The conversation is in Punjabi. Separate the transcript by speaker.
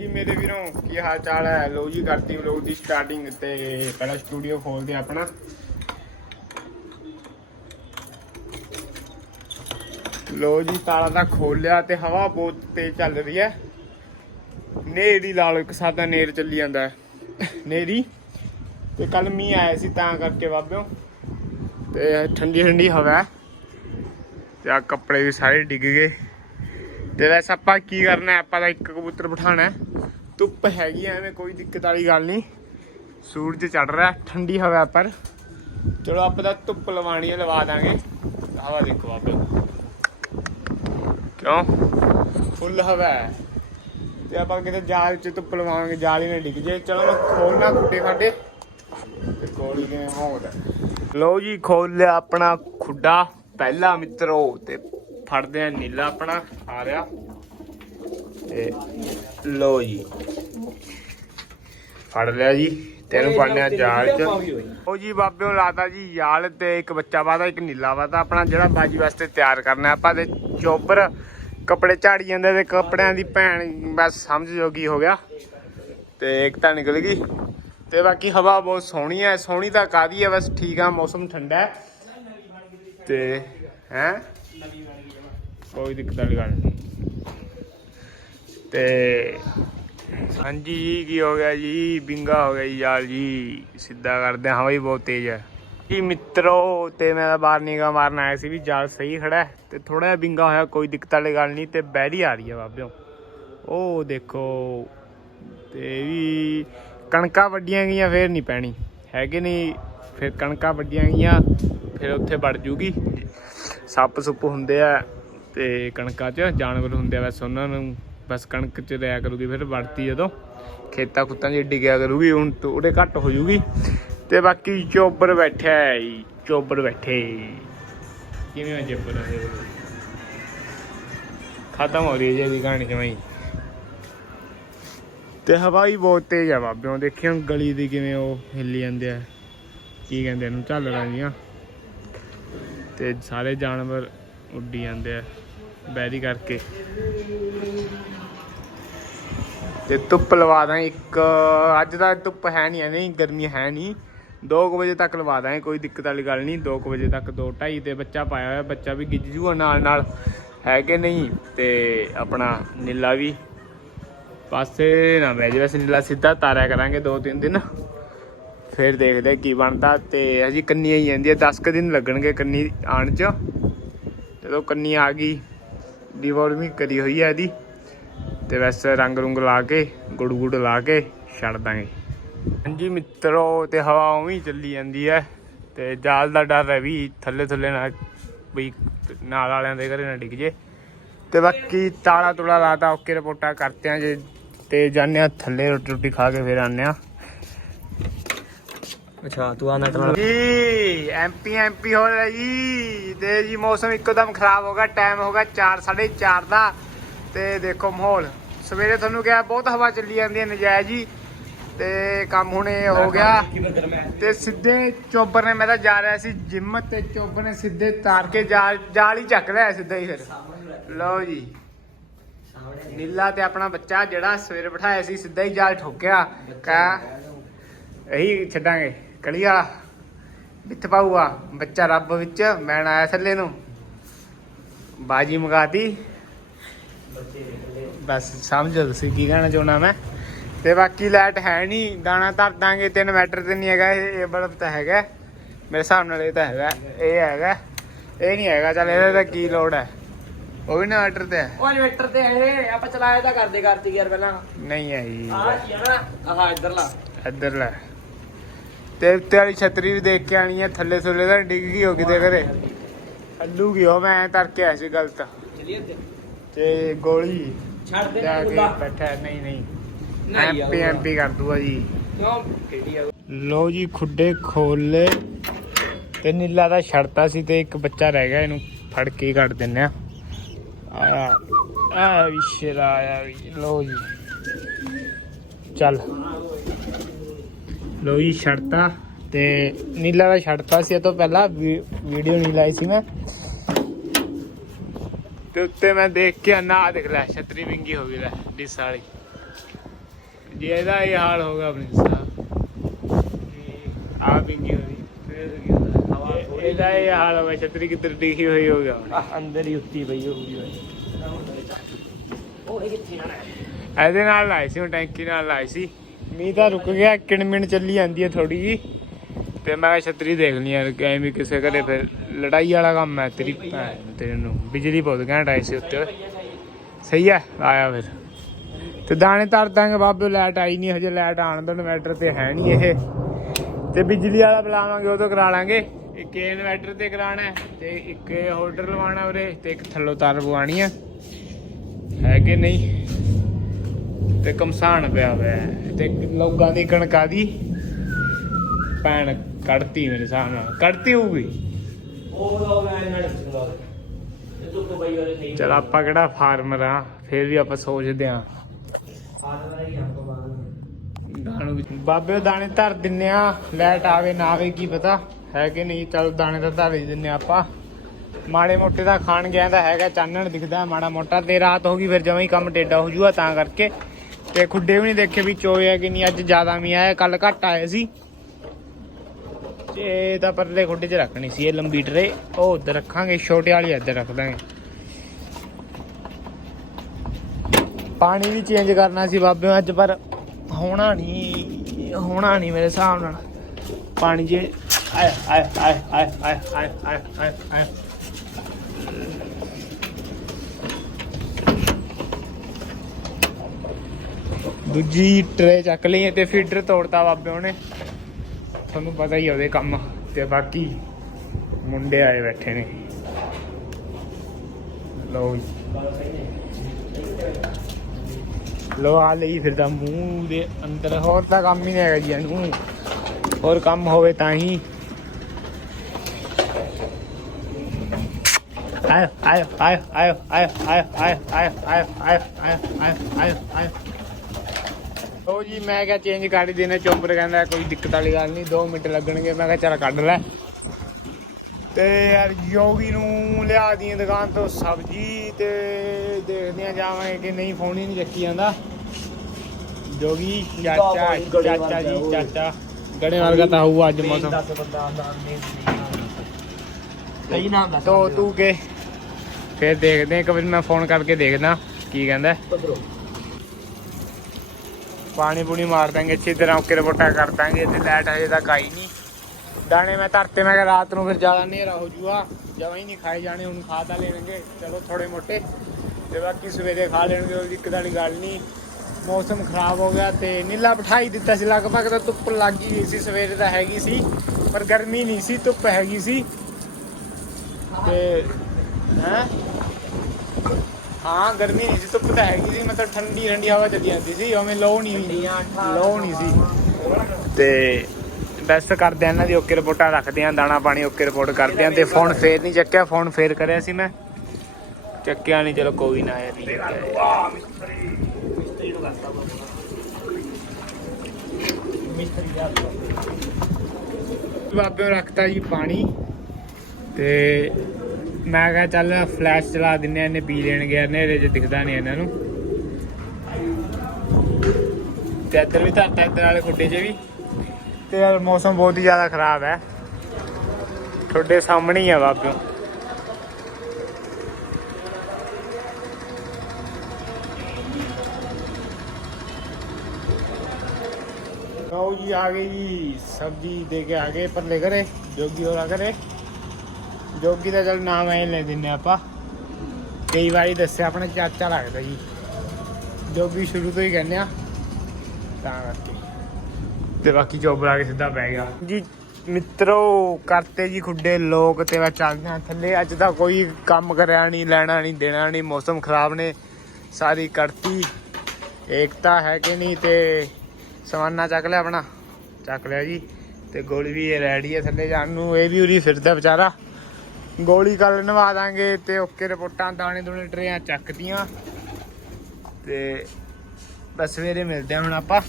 Speaker 1: ਹਾਂਜੀ ਮੇਰੇ ਵੀਰੋ, ਕੀ ਹਾਲ ਚਾਲ ਹੈ? ਲੋ ਜੀ, ਕਰਤੀ ਵਲੋਗ ਦੀ ਸਟਾਰਟਿੰਗ ਤੇ ਪਹਿਲਾਂ ਸਟੂਡੀਓ ਖੋਲਦੇ ਆਪਣਾ। ਲੋ ਜੀ, ਤਾਲਾ ਤਾਂ ਖੋਲਿਆ ਤੇ ਹਵਾ ਬਹੁਤ ਤੇਜ਼ ਚੱਲ ਰਹੀ ਹੈ। ਨੇਰੀ ਲਾ ਲਓ ਇੱਕ ਸਾਦਾ ਨੇਰ ਚੱਲੀ ਜਾਂਦਾ ਹੈ। ਨੇਰੀ? ਤੇ ਕੱਲ ਮੀਂਹ ਆਇਆ ਸੀ ਤਾਂ ਕਰਕੇ ਬਾਬਿਓ। ਤੇ ਠੰਡੀ ਠੰਡੀ ਹਵਾ ਤੇ ਆ ਕੱਪੜੇ ਵੀ ਸਾਰੇ ਡਿੱਗ ਗਏ। ਤੇ ਵੈਸੇ ਆਪਾਂ ਕੀ ਕਰਨਾ ਆਪਾਂ ਦਾ ਇੱਕ ਕਬੂਤਰ ਬਿਠਾਣਾ ਹੈ। ਧੁੱਪ ਹੈਗੀ ਐ ਐਵੇਂ ਕੋਈ ਦਿੱਕਤ ਵਾਲੀ ਗੱਲ ਨਹੀਂ। ਸੂਰਜ ਚੜ ਰਿਹਾ, ਠੰਡੀ ਹਵਾ ਪਰ। ਚਲੋ, ਆਪਾਂ ਤਾਂ ਧੁੱਪ ਲਵਾਣੀ ਲਵਾ ਦਾਂਗੇ। ਹਵਾ ਦੇਖੋ ਆਪ। ਕਿਉਂ? ਫੁੱਲ ਹਵਾ ਹੈ। ਤੇ ਆਪਾਂ ਕਿਤੇ ਜਾਲ ਚ ਧੁੱਪ ਲਵਾਵਾਂਗੇ, ਜਾਲ ਹੀ ਨਾ ਡਿੱਗ ਜੇ। ਚਲੋ, ਮੈਂ ਖੋਲਣਾ ਖੁੱਡੇ ਖਾਡੇ ਤੇ ਕੋਲੀ ਕਿਵੇਂ ਹੋਦਾ ਲੋ ਜੀ ਖੋਲ ਲਿਆ ਆਪਣਾ ਖੁੱਡਾ। ਪਹਿਲਾ ਮਿੱਤਰੋ, ਤੇ ਫੜਦੇ ਆ ਨੀਲਾ ਆਪਣਾ, ਆ ਰਿਹਾ। ਤੇ ਲਓ ਜੀ। ਫੜ ਲਿਆ ਜੀ, ਤੈਨੂੰ ਪਾਣਿਆ ਜਾਲ ਚ। ਉਹ ਜੀ ਬਾਬਿਓ ਲਾਤਾ ਜੀ ਯਾਲ ਤੇ ਇੱਕ ਬੱਚਾ ਵਾਦਾ ਇੱਕ ਨੀਲਾ ਵਾਦਾ ਆਪਣਾ ਜਿਹੜਾ ਬਾਜੀ ਵਾਸਤੇ ਤਿਆਰ ਕਰਨਾ ਆਪਾਂ ਤੇ ਚੋਬਰ ਕੱਪੜੇ ਝਾੜੀ ਜਾਂਦੇ ਤੇ ਕੱਪੜਿਆਂ ਦੀ ਭੈਣ ਬਸ ਸਮਝ ਜੋਗੀ ਹੋ ਗਿਆ। ਤੇ ਇੱਕ ਤਾਂ ਨਿਕਲ ਗਈ। ਤੇ ਬਾਕੀ ਹਵਾ ਬਹੁਤ ਸੋਹਣੀ ਹੈ, ਸੋਹਣੀ ਤਾਂ ਕਾਦੀ ਹੈ, ਬਸ ਠੀਕ ਆ, ਮੌਸਮ ਠੰਡਾ ਹੈ। ਤੇ ਹੈ? ਕੋਈ ਦਿੱਕਤ ਵਾਲੀ ਗੱਲ ਨਹੀਂ। ਤੇ ਹਾਂਜੀ ਜੀ, ਕੀ ਹੋ ਗਿਆ ਜੀ? ਬਿੰਗਾ ਹੋ ਗਿਆ ਜੀ ਯਾਰ ਜੀ। ਸਿੱਧਾ ਕਰਦੇ ਹਾਂ ਹਵਾ ਬਹੁਤ ਤੇਜ਼ ਹੈ। ਜੀ ਮਿੱਤਰੋ, ਤੇ ਮੈਂ ਤਾਂ ਬਾਹਰ ਨਿਗਾ ਮਾਰਨ ਆਇਆ ਸੀ ਵੀ ਜਾਲ ਸਹੀ ਖੜਾ ਹੈ ਤੇ ਥੋੜਾ ਜਿਹਾ ਬਿੰਗਾ ਹੋਇਆ, ਕੋਈ ਦਿੱਕਤ ਵਾਲੀ ਗੱਲ ਨਹੀਂ ਤੇ ਬੈਰੀ ਆ ਰਹੀ ਹੈ ਬਾਬਿਓ। ਉਹ ਦੇਖੋ, ਤੇ ਵੀ ਕਣਕਾਂ ਵੱਡੀਆਂ ਗਈਆਂ, ਫੇਰ ਨਹੀਂ ਪੈਣੀ। ਹੈਗੇ ਨਹੀਂ ਫਿਰ ਕਣਕਾਂ ਵੱਡੀਆਂ ਗਈਆਂ, ਫਿਰ ਉੱਥੇ ਵੜ ਜੂਗੀ। ਸੱਪ ਸੁੱਪ ਹੁੰਦੇ ਆ ਤੇ ਕਣਕਾਂ 'ਚ ਜਾਨਵਰ ਹੁੰਦੇ ਆ ਵੈਸੇ ਉਹਨਾਂ ਨੂੰ ਬਸ ਕਣਕ 'ਚ ਰਿਆ ਕਰੂਗੀ, ਫਿਰ ਵੜਤੀ ਜਦੋਂ। ਖੇਤਾਂ ਖੁੱਤਾਂ 'ਚ ਡਿੱਗਿਆ ਕਰੂਗੀ, ਹੁਣ ਉਹਦੇ ਘੱਟ ਹੋ ਜੂਗੀ। ਤੇ ਬਾਕੀ ਚੋਬਰ ਬੈਠਾ ਹੈ ਚੋਬਰ ਬੈਠੇ। ਕਿਵੇਂ ਆ ਚੋਬਰ ਖਤਮ ਹੋ ਰਹੀ ਹੈ ਜੀ ਕਹਾਣੀ ਜਮਾਈ ਤੇ ਹਵਾ ਵੀ ਬਹੁਤ ਤੇਜ਼ ਆ ਬਾਬਿਓ ਦੇਖਿਓ ਗਲੀ ਦੀ ਕਿਵੇਂ ਉਹ ਹਿੱਲੀ ਜਾਂਦੇ ਆ। ਕੀ ਕਹਿੰਦੇ ਇਹਨੂੰ ਝੱਲਰਾਂ ਜੀਆਂ ਤੇ ਸਾਰੇ ਜਾਨਵਰ ਉੱਡੀ ਜਾਂਦੇ ਆ ਬੈਰੀ ਕਰਕੇ। ਤੇ ਧੁੱਪ ਲਵਾ ਦਾਂ ਇੱਕ, ਅੱਜ ਤਾਂ ਧੁੱਪ ਹੈ ਨਹੀਂ ਐ ਨਹੀਂ ਗਰਮੀ ਹੈ ਨਹੀਂ। 2 ਵਜੇ ਤੱਕ ਲਵਾ ਦਾਂ ਕੋਈ ਦਿੱਕਤ ਵਾਲੀ ਗੱਲ ਨਹੀਂ। 2 ਵਜੇ ਤੱਕ 2:30 ਤੇ ਬੱਚਾ ਪਾਇਆ ਹੋਇਆ, ਬੱਚਾ ਵੀ ਗਿੱਜ ਜੂਗਾ ਨਾਲ ਨਾਲ। ਹੈ ਕਿ ਨਹੀਂ? ਤੇ ਆਪਣਾ ਨੀਲਾ ਵੀ। ਪਾਸੇ ਨਾ ਬਹਿ ਜਾ ਵੈਸੇ ਨੀਲਾ ਸਿੱਧਾ ਤਾਰਿਆ ਕਰਾਂਗੇ ਦੋ ਤਿੰਨ ਦਿਨ। ਫਿਰ ਦੇਖਦੇ ਕੀ ਬਣਦਾ। ਤੇ ਹਜੀ ਕੰਨੀ ਆਈ ਜਾਂਦੀ ਹੈ 10 ਕੁ ਦਿਨ ਲੱਗਣਗੇ ਕੰਨੀ ਆਣ ਚ। ਜਦੋਂ ਕੰਨੀ ਆ ਗਈ ਡਿਵੋਲਵਿੰਗ ਕਰੀ ਹੋਈ ਹੈ ਇਹਦੀ। ਤੇ ਵੈਸੇ ਰੰਗ ਰੁੰਗ ਲਾ ਕੇ ਗੁੜ ਗੁੜ ਲਾ ਕੇ ਛੱਡ ਦਾਂਗੇ। ਹਾਂਜੀ ਮਿੱਤਰੋ ਤੇ ਹਵਾ ਉਵੇਂ ਚੱਲੀ ਜਾਂਦੀ ਹੈ ਤੇ ਜਾਲ ਦਾ ਡਰ ਹੈ ਵੀ ਥੱਲੇ ਥੱਲੇ ਨਾ ਵੀ ਨਾਲ ਵਾਲਿਆਂ ਦੇ ਘਰੇ ਨਾ ਡਿੱਗ ਜੇ। ਤੇ ਬਾਕੀ ਤਾਲਾ ਤੁਲਾ ਲਾਤਾ ਓਕੇ ਰਿਪੋਰਟਾਂ ਕਰਤੇ ਆ ਜੇ ਤੇ ਜਾਂਦੇ ਆ ਥੱਲੇ ਰੋਟੀ ਰੋਟੀ ਖਾ ਕੇ ਫਿਰ ਆਨੇ ਆ
Speaker 2: ਅੱਛਾ ਤੂੰ ਆ ਨੈਟ ਨਾਲ।
Speaker 1: ਜੀ ਐਮਪੀ ਐਮਪੀ ਹੋ ਰਿਹਾ ਜੀ। ਤੇ ਜੀ ਮੌਸਮ ਇੱਕਦਮ ਖਰਾਬ ਹੋ ਗਿਆ ਟਾਈਮ ਹੋ ਗਿਆ 4 4:30 ਦਾ। ਤੇ ਦੇਖੋ ਮਾਹੌਲ। ਸਵੇਰੇ ਤੁਹਾਨੂੰ ਕਿਹਾ ਬਹੁਤ ਹਵਾ ਚੱਲੀ ਜਾਂਦੀ ਹੈ ਨਜਾਇਜ਼ ਜੀ ਤੇ ਕੰਮ ਹੁਣੇ ਹੋ ਗਿਆ। ਤੇ ਸਿੱਧੇ ਚੋਬਰ ਨੇ ਮੈਂ ਤਾਂ ਜਾ ਰਿਹਾ ਸੀ ਜਿਮ ਤੇ ਚੋਬਰ ਨੇ ਸਿੱਧੇ ਤਾਰ ਕੇ ਜਾਲ ਜਾਲ ਹੀ ਚੱਕ ਲਿਆ ਸਿੱਧਾ ਹੀ ਫਿਰ। ਲਓ ਜੀ। ਨੀਲਾ ਤੇ ਆਪਣਾ ਬੱਚਾ ਜਿਹੜਾ ਸਵੇਰੇ ਬਿਠਾਇਆ ਸੀ ਸਿੱਧਾ ਹੀ ਜਾਲ ਠੋਕਿਆ। ਕਾ ਇਹੀ ਛੱਡਾਂਗੇ ਕਲੀ ਵਾਲਾ। ਵਿੱਚ ਪਾਊਗਾ। ਬੱਚਾ ਰੱਬ ਵਿੱਚ ਮੈਂ ਆਇਆ ਥੱਲੇ ਨੂੰ। ਬਾਜੀ ਮਗਾਤੀ। ਬਸ ਸਮਝੋ ਤੁਸੀਂ ਕੀ ਕਹਿਣਾ ਚਾਹੁੰਦਾ ਮੈਂ। ਤੇ ਬਾਕੀ ਲਾਈਟ ਹੈ ਨਹੀਂ ਗਾਣਾ ਧਰ ਦਾਂਗੇ ਤੇ ਇਨਵਰਟਰ ਤੇ ਨਹੀਂ ਹੈਗਾ ਇਹ ਬਲਬ ਤਾਂ ਹੈਗਾ। ਮੇਰੇ ਹਿਸਾਬ ਨਾਲ ਇਹ ਤਾਂ ਹੈਗਾ ਇਹ ਹੈਗਾ ਇਹ ਨਹੀਂ ਹੈਗਾ ਚੱਲ ਇਹਦਾ ਤਾਂ ਕੀ ਲੋੜ ਹੈ। ਉਹ ਵੀ ਇਨਵਰਟਰ ਤੇ ਹੈ।
Speaker 2: ਉਹ ਇਨਵੇਟਰ ਤੇ ਇਹ ਆਪਾਂ ਚਲਾਇਆ ਤਾਂ ਕਰਦੇ ਕਰਤੀ ਯਾਰ ਪਹਿਲਾਂ।
Speaker 1: ਨਹੀਂ ਹੈ ਜੀ।
Speaker 2: ਆਹ ਇਧਰਲਾ
Speaker 1: ਇੱਧਰ ਲੈ। ਤੇ ਉੱਤੇ ਵਾਲੀ ਛਤਰੀ ਵੀ ਦੇਖ ਕੇ ਆਣੀ ਹੈ ਥੱਲੇ ਥੱਲੇ ਤਾਂ ਡਿੱਗ ਗਈ ਹੋ ਕਿਤੇ ਘਰੇ। ਹੱਲੂਗੀ ਉਹ ਮੈਂ ਤਰ ਕੇ ਆਇਆ ਸੀ ਗਲਤ।
Speaker 2: ਤੇ
Speaker 1: ਗੋਲੀ।
Speaker 2: ਛੱਡ ਦੇ
Speaker 1: ਜਾ
Speaker 2: ਨਾ
Speaker 1: ਕੇ
Speaker 2: ਗੁੱਲਾ
Speaker 1: ਬੈਠਾ ਨਹੀਂ ਨਹੀਂ।
Speaker 2: ਨਹੀਂ
Speaker 1: ਐਮਪੀ ਐਮਪੀ ਕਰ ਦੂਆ ਜੀ।
Speaker 2: ਕਿਉਂ? ਕਿਹੜੀ ਆ?
Speaker 1: ਲੋ ਜੀ ਖੁੱਡੇ ਖੋਲ ਤੇ ਨੀਲਾ ਦਾ ਛੜਤਾ ਸੀ ਤੇ ਇੱਕ ਬੱਚਾ ਰਹਿ ਗਿਆ ਇਹਨੂੰ ਫੜ ਕੇ ਹੀ ਕੱਢ ਦਿੰਨੇ ਆ। ਆ ਆ ਵੀ ਸ਼ੇਰਾ ਆਇਆ ਵੀ ਲੋ ਜੀ। ਚੱਲ। ਲੋ ਜੀ ਛੜਤਾ ਤੇ ਨੀਲਾ ਦਾ ਛੜਤਾ ਸੀ ਇਹ ਤੋਂ ਪਹਿਲਾਂ ਵੀ- ਵੀਡੀਓ ਨਹੀਂ ਲਾਈ ਸੀ ਮੈਂ। ਤੇ ਉੱਤੇ ਮੈਂ ਦੇਖ ਕੇ ਨਾ ਦੇਖ ਲੈ ਛਤਰੀ ਵਿੰਗੀ ਹੋ ਗਈ ਲੈ ਡਿਸ ਵਾਲੀ। ਜੇ ਇਹਦਾ ਇਹ ਹਾਲ ਹੋਗਾ ਆਪਣੀ ਸਾਹਿਬ ਆ ਹੋਈ
Speaker 2: ਹਵਾ
Speaker 1: ਇਹ- ਇਹਦਾ ਇਹ ਹਾਲ ਹੋਗਾ ਛਤਰੀ ਕਿੱਧਰ ਡਿੱਗੀ ਹੋਈ ਹੋਗਾ ਹੁਣ।
Speaker 2: ਅੰਦਰ ਹੀ ਉੱਤੀ ਪਈ ਹੋਊਗੀ ਉਹ। ਇਹ ਕਿੱਥੇ ਜਾਣਾ ਹੈ?
Speaker 1: ਇਹਦੇ ਨਾਲ ਲਾਈ ਸੀ ਟੈਂਕੀ ਨਾਲ ਲਾਈ ਸੀ। ਮੀਂਹ ਤਾਂ ਰੁਕ ਗਿਆ ਕਿਣਮਿਣ ਚੱਲੀ ਜਾਂਦੀ ਹੈ ਥੋੜੀ ਜੀ ਤੇ ਮੈਂ ਕਿਹਾ, ਛਤਰੀ ਦੇਖ ਲਈ ਯਾਰ ਕਿ ਐਵੇਂ ਕਿਸੇ ਘਰੇ ਫਿਰ ਲੜਾਈ ਵਾਲਾ ਕੰਮ ਹੈ ਤੇਰੀ ਭੈਣ ਤੇਰੇ ਨੂੰ। ਬਿਜਲੀ ਬਹੁਤ ਘੈਂਟ ਆਈ ਸੀ ਉੱਤੇ ਸਹੀ ਹੈ, ਆਇਆ ਫਿਰ। ਤੇ ਦਾਣੇ ਤਰ ਦਾਂਗੇ ਬਾਬੇ, ਲਾਈਟ ਆਈ ਨਹੀਂ, ਹਜੇ ਲਾਈਟ ਆਣ ਦਾ ਇਨਵਰਟਰ ਤੇ ਹੈ ਨਹੀਂ ਇਹ। ਤੇ ਬਿਜਲੀ ਵਾਲਾ ਬੁਲਾਵਾਂਗੇ, ਉਹ ਤੋਂ ਕਰਾ ਲਾਂਗੇ। ਇੱਕ ਇਹ ਇਨਵਰਟਰ ਤੇ ਕਰਾਣਾ ਤੇ ਇੱਕ ਇਹ ਹੋਲਡਰ ਲਵਾਉਣਾ ਉਰੇ ਤੇ ਇੱਕ ਥੱਲੋ ਤਾਰ ਪਵਾਉਣੀ ਆ ਹੈ ਕਿ ਨਹੀਂ? ਤੇ ਕਮਸਾਨ ਪਿਆ ਹੋਇਆ ਤੇ ਲੋਕਾਂ ਦੀ ਕਣਕਾਂ ਦੀ ਭੈਣ ਕੱਢਤੀ ਮੇਰੇ ਹਿਸਾਬ ਨਾਲ। ਕੱਢਤੀ ਹੋਊਗੀ।
Speaker 2: ਉਹ ਲੋਗ ਐ ਨਾਲ ਚੰਗਾ ਇਹ ਤੋਂ ਪਈ ਵਾਲੇ ਸਹੀ
Speaker 1: ਚਲ ਆਪਾਂ ਕਿਹੜਾ ਫਾਰਮਰ ਆ ਫਿਰ ਵੀ ਆਪਾਂ ਸੋਚਦੇ ਆ।
Speaker 2: ਸਾਰਾ ਹੀ ਆਪਾਂ ਬਾਅਦ
Speaker 1: ਦਾਣੂ ਵੀ- ਬਾਬੇ ਉਹ ਦਾਣੇ ਧਰ ਦਿੰਨੇ ਆ ਲਾਈਟ ਆਵੇ ਨਾ ਆਵੇ ਕੀ ਪਤਾ? ਹੈ ਕਿ ਨਹੀਂ? ਚਲ ਦਾਣੇ ਤਾਂ ਧਰ ਹੀ ਦਿੰਨੇ ਆ ਆਪਾਂ। ਮਾੜੇ ਮੋਟੇ ਦਾ ਖਾਣ ਗਿਆ ਤਾਂ ਹੈਗਾ ਚਾਨਣ ਦਿਖਦਾ ਮਾੜਾ ਮੋਟਾ। ਤੇ ਰਾਤ ਹੋ ਗਈ ਫਿਰ ਜਮਾਂ ਹੀ ਕੰਮ ਟੇਡਾ ਹੋ ਜੂਗਾ ਤਾਂ ਕਰਕੇ। ਤੇ ਖੁੱਡੇ ਵੀ ਨਹੀਂ ਦੇਖੇ ਵੀ ਚੋਏ ਆ ਕਿ ਨਹੀਂ ਅੱਜ ਜ਼ਿਆਦਾ ਮੀਂਹ ਆਇਆ ਕੱਲ ਘੱਟ ਆਏ ਸੀ। ਇਹ ਤਾਂ ਪਰਲੇ ਖੁੱਡੇ 'ਚ ਰੱਖਣੀ ਸੀ, ਇਹ ਲੰਬੀ ਟਰੇ, ਉਹ ਉੱਧਰ ਰੱਖਾਂਗੇ, ਛੋਟੇ ਵਾਲੀ ਇੱਧਰ ਰੱਖ ਦਾਂਗੇ। ਪਾਣੀ ਵੀ ਚੇਂਜ ਕਰਨਾ ਸੀ ਬਾਬੇ ਅੱਜ, ਪਰ ਹੋਣਾ ਨਹੀਂ ਹੋਣਾ ਨਹੀਂ ਮੇਰੇ ਹਿਸਾਬ ਨਾਲ। ਪਾਣੀ ਜੇ, ਆਏ ਆਏ ਆਏ ਆਏ ਆਏ ਆਏ ਆਏ ਆਏ ਆਏ। ਦੂਜੀ ਟਰੇ ਚੱਕ ਲਈ ਤੇ ਫੀਡਰ ਤੋੜਤਾ ਬਾਬੇ ਉਹਨੇ ਤੁਹਾਨੂੰ ਪਤਾ ਹੀ ਆ ਉਹਦੇ ਕੰਮ ਤੇ ਬਾਕੀ ਮੁੰਡੇ ਆਏ ਬੈਠੇ ਨੇ ਲਓ ਜੀ ਲੋ ਆ ਲਈ ਫਿਰਦਾ ਮੂੰਹ ਦੇ ਅੰਦਰ ਹੋਰ ਤਾਂ ਕੰਮ ਹੀ ਨਹੀਂ ਹੈਗਾ ਜੀ ਇਹਨੂੰ ਹੋਰ ਕੰਮ ਹੋਵੇ ਤਾਂ ਹੀ ਆਇਓ ਆਇਓ ਆਇਓ ਆਇਓ ਆਇਓ ਆਇਓ ਆਇਓ ਆਇਓ ਆਇਓ ਆਇਓ ਆਇਓ ਆਇਓ ਉਹ ਜੀ ਮੈਂ ਕਿਹਾ ਚੇਂਜ ਕਰ ਹੀ ਦੇਣਾ ਚੋਬਰ ਕਹਿੰਦਾ ਕੋਈ ਦਿੱਕਤ ਵਾਲੀ ਗੱਲ ਨਹੀਂ 2 ਮਿੰਟ ਲੱਗਣਗੇ ਮੈਂ ਕਿਹਾ ਚੱਲ ਕੱਢ ਲੈ। ਤੇ ਯਾਰ ਯੋਗੀ ਨੂੰ ਲਿਆ ਦੀ ਦੁਕਾਨ ਤੋਂ ਸਬਜ਼ੀ ਤੇ ਦੇਖਦੇ ਆ ਜਾਵਾਂਗੇ ਕਿ ਨਹੀਂ ਫੋਨ ਹੀ ਨਹੀਂ ਚੱਕੀ ਜਾਂਦਾ। ਜੋਗੀ ਚਾਚਾ ਚਾਚਾ ਜੀ। ਚਾਚਾ ਗੜੇ ਵਰਗਾ ਤਾਂ ਹੋਊ ਅੱਜ ਮੌਸਮ।
Speaker 2: ਸਹੀ ਨਾਮ ਦੱਸ
Speaker 1: ਤੋ ਤੂੰ ਕੇ। ਫਿਰ ਦੇਖਦੇ ਆ ਇੱਕ ਵਾਰ ਮੈਂ ਫੋਨ ਕਰਕੇ ਦੇਖਦਾ ਕੀ ਕਹਿੰਦਾ। ਪਾਣੀ ਪੂਣੀ ਮਾਰ ਦਾਂਗੇ ਅੱਛੀ ਤਰ੍ਹਾਂ ਓਕੇ ਰਿਪੋਰਟਾਂ ਕਰ ਦਾਂਗੇ ਤੇ ਲਾਈਟ ਹਜੇ ਤੱਕ ਆਈ ਨਹੀਂ। ਦਾਣੇ ਮੈਂ ਧਰਤੇ, ਮੈਂ ਕਿਹਾ ਰਾਤ ਨੂੰ ਫਿਰ ਜ਼ਿਆਦਾ ਹਨੇਰਾ ਹੋ ਜੂਗਾ। ਜਮਾਂ ਹੀ ਨਹੀਂ ਖਾਏ ਜਾਣੇ, ਹੁਣ ਖਾ ਤਾਂ ਲੈਣਗੇ। ਚਲੋ ਥੋੜੇ ਮੋਟੇ। ਤੇ ਬਾਕੀ ਸਵੇਰੇ ਖਾ ਲੈਣਗੇ ਉਹ ਇੱਕ ਵਾਲੀ ਗੱਲ ਨਹੀਂ। ਮੌਸਮ ਖਰਾਬ ਹੋ ਗਿਆ ਤੇ ਨੀਲਾ ਬਿਠਾਈ ਦਿੱਤਾ ਸੀ, ਲਗਭਗ ਤਾਂ ਧੁੱਪ ਲੱਗੀ ਗਈ ਸੀ, ਸਵੇਰੇ ਤਾਂ ਹੈਗੀ ਸੀ, ਪਰ ਗਰਮੀ ਨਹੀਂ ਸੀ, ਧੁੱਪ ਹੈਗੀ ਸੀ। ਤੇ ਹੈ? ਹਾਂ, ਗਰਮੀ ਨਹੀਂ ਸੀ, ਧੁੱਪ ਤਾਂ ਹੈਗੀ ਸੀ, ਮਤਲਬ ਠੰਡੀ ਠੰਡੀ ਹਵਾ ਚੱਲੀ ਜਾਂਦੀ ਸੀ, ਉਵੇਂ ਲੋ ਨਹੀਂ ਲੋ ਨਹੀਂ ਸੀ। ਤੇ ਬੈਸਟ ਕਰਦੇ ਆ ਇਹਨਾਂ ਦੀ, ਓਕੇ ਰਿਪੋਰਟਾਂ ਰੱਖਦੇ ਆ, ਦਾਣਾ ਪਾਣੀ ਓਕੇ ਰਿਪੋਰਟ ਕਰਦੇ ਆ, ਤੇ ਫੋਨ ਫੇਰ ਨਹੀਂ ਚੱਕਿਆ ਫੋਨ ਫੇਰ ਕਰਿਆ ਸੀ ਮੈਂ। ਚੱਕਿਆ ਨਹੀਂ ਚਲੋ ਕੋਈ ਨਾ ਯਾਰ ਨਹੀਂ ਚੱਕਿਆ
Speaker 2: ਮਿਸਤਰੀ ਨੂੰ ਕਰਤਾ ਮਿਸਤਰੀ ਦਾ
Speaker 1: ਬਾਬੇ ਰੱਖਤਾ ਜੀ ਪਾਣੀ, ਤੇ ਮੈਂ ਕਿਹਾ ਚੱਲ ਫਲੈਸ਼ ਚਲਾ ਦਿੰਨੇ ਆ, ਇਹਨੇ ਪੀ ਲੈਣ ਗਿਆ ਹਨੇਰੇ 'ਚ ਦਿਖਦਾ ਨਹੀਂ ਇਹਨਾਂ ਨੂੰ। ਤੇ ਇੱਧਰ ਵੀ ਧਰਤਾ, ਇੱਧਰ ਵਾਲੇ ਖੁੱਡੇ 'ਚ ਵੀ। ਤੇ ਯਾਰ ਮੌਸਮ ਬਹੁਤ ਹੀ ਜ਼ਿਆਦਾ ਖਰਾਬ ਹੈ। ਤੁਹਾਡੇ ਸਾਹਮਣੇ ਹੀ ਆ ਬਾਬਿਓ। ਲਓ ਜੀ, ਆ ਗਏ ਜੀ, ਸਬਜ਼ੀ ਦੇ ਕੇ ਆ ਗਏ ਪਰਲੇ ਘਰੇ, ਜੋਗੀ ਹੋਰਾ ਘਰੇ। ਜੋਗੀ ਦਾ ਚਲ ਨਾਮ ਐ ਲੈ ਦਿੰਨੇ ਆਪਾਂ। ਕਈ ਵਾਰੀ ਦੱਸਿਆ ਆਪਣਾ ਚਾਚਾ ਲੱਗਦਾ ਜੀ। ਜੋਗੀ ਸ਼ੁਰੂ ਤੋਂ ਹੀ ਕਹਿੰਦੇ ਆ। ਤਾਂ ਕਰਕੇ। ਤੇ ਬਾਕੀ ਚੋਬਰਾ ਕੇ ਸਿੱਧਾ ਪੈ ਗਿਆ। ਜੀ, ਮਿੱਤਰੋ, ਕਰਤੇ ਜੀ ਖੁੱਡੇ ਲੋਕ ਤੇ ਮੈਂ ਚੱਲਦਾ ਥੱਲੇ। ਅੱਜ ਤਾਂ ਕੋਈ ਕੰਮ ਕਰਿਆ ਨਹੀਂ ਲੈਣਾ ਨਹੀਂ ਦੇਣਾ ਨਹੀਂ ਮੌਸਮ ਖਰਾਬ ਨੇ। ਸਾਰੀ ਕਰਤੀ। ਏਕਤਾ ਹੈ ਕਿ ਨਹੀਂ ਤੇ ਸਮਾਨਾ ਚੱਕ ਲਿਆ ਆਪਣਾ। ਚੱਕ ਲਿਆ ਜੀ। ਤੇ ਗੋਲੀ ਵੀ ਇਹ ਰੈਡੀ ਹੈ ਥੱਲੇ ਜਾਣ ਨੂੰ। ਇਹ ਵੀ ਉਰੀ ਫਿਰਦਾ ਵਿਚਾਰਾ। ਗੋਲੀ ਕੱਲ ਨਵਾ ਦਾਂਗੇ ਤੇ ਓਕੇ ਰਿਪੋਰਟਾਂ ਦਾਣੇ ਦੂਣੇ ਟਰੇਆਂ ਚੱਕਦੀਆਂ ਤੇ ਬਸ ਸਵੇਰੇ ਮਿਲਦੇ ਹਾਂ ਹੁਣ ਆਪਾਂ।